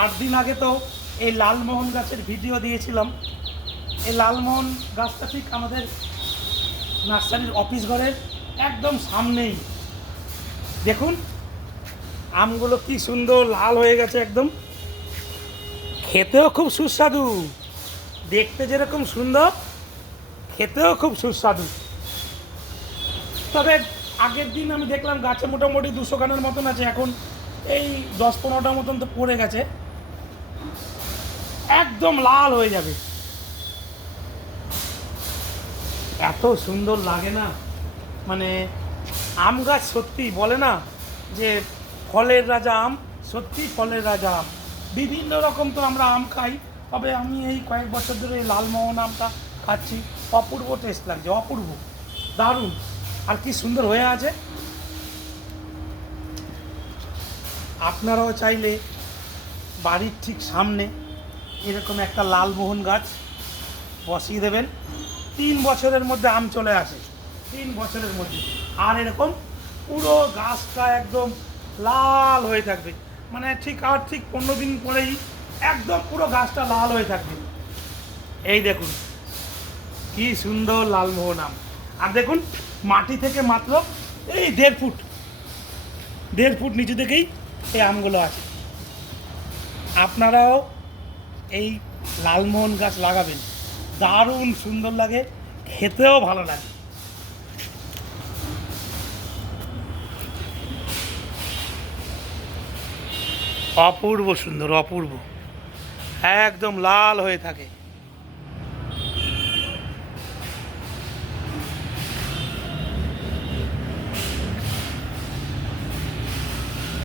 8 দিন আগে তো এই লালমোহন গাছের ভিডিও দিয়েছিলাম। এই লালমোহন গাছটা ঠিক আমাদের নার্সারির অফিস ঘরের একদম সামনেই। দেখুন আমগুলো কি সুন্দর লাল হয়ে গেছে একদম, খেতেও খুব সুস্বাদু। দেখতে যেরকম সুন্দর, খেতেও খুব সুস্বাদু। তবে আগের দিন আমি দেখলাম গাছে মোটামুটি 200 খানের মতন আছে, এখন এই 10-15টার মতন তো পড়ে গেছে, একদম লাল হয়ে যাবে। এত সুন্দর লাগে না, মানে আম গাছ সত্যি বলে না যে ফলের রাজা আম, সত্যি ফলের রাজা আম। বিভিন্ন রকম তো আমরা আম খাই, তবে আমি এই কয়েক বছর ধরে এই লালমোহন আমটা খাচ্ছি। অপূর্ব টেস্ট লাগছে, অপূর্ব, দারুণ। আর কি সুন্দর হয়ে আছে। আপনারাও চাইলে বাড়ির ঠিক সামনে এরকম একটা লালমোহন গাছ বসিয়ে দেবেন, 3 বছরের মধ্যে আম চলে আসে, 3 বছরের মধ্যে। আর এরকম পুরো গাছটা একদম লাল হয়ে থাকবে, মানে ঠিক 15 দিন পরেই একদম পুরো গাছটা লাল হয়ে থাকবে। এই দেখুন কি সুন্দর লালমোহন আম। আর দেখুন মাটি থেকে মাত্র এই 1.5 ফুট নিচে থেকেই এই আমগুলো আছে। আপনারাও এই লালমোহন গাছ লাগাবেন, দারুণ সুন্দর লাগে, খেতেও ভালো লাগে। অপূর্ব সুন্দর, অপূর্ব, একদম লাল হয়ে থাকে।